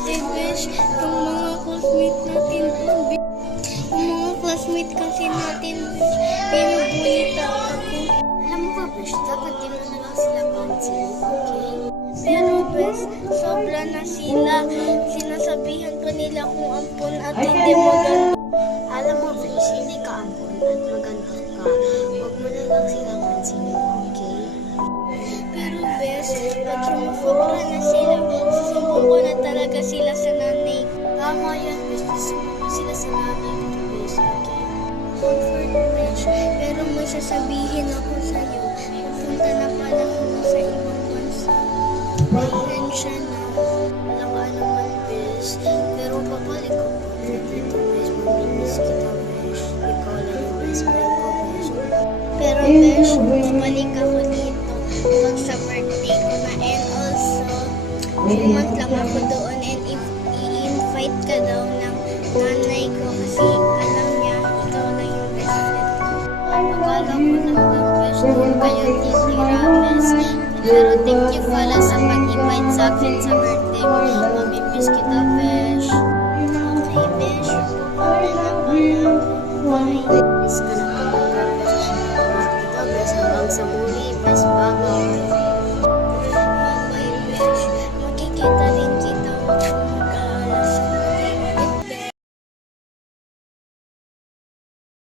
Ate Besh, yung mga classmate natin doon. Yung mga classmate kasi natin, Besh, pinubulita ako. Alam mo ba, Besh, dapat di mo na lang sila pansin, okay? Pero Besh, sobra na sila. Sinasabihan pa nila kung ampun at hindi maganda. Alam mo, Besh, hindi ka ampon at maganda ka. Huwag mo na lang sila pansinin, okay? Pero Besh, pag sumusobra na sila, susumbong ko na talaga sila sa nanay. Tama yan, Besh. Susumbong mo sila sa nanay ko, Besh, okay? Comfort Besh, pero may sasabihin ako sa'yo. Pupunta na pala ako sa ibang bansa. Pasensya na. Wala ka naman, Besh. Pero babalik ko po dito, Besh. Mamimiss kita, Besh. Ikaw lang yung best friend ko, Besh. Pero Besh, babalik ako dito pag sa birthday ko na. And also, pumunta lang ako doon and i-invite ka daw ng nanay ko kasi alam niya, ikaw lang yung best friend ko. Akala ko naman, Besh, doon kayo titira, Besh. Pero thank you pala sa pag-invite sa akin sa birthday mo. Mamimiss kita,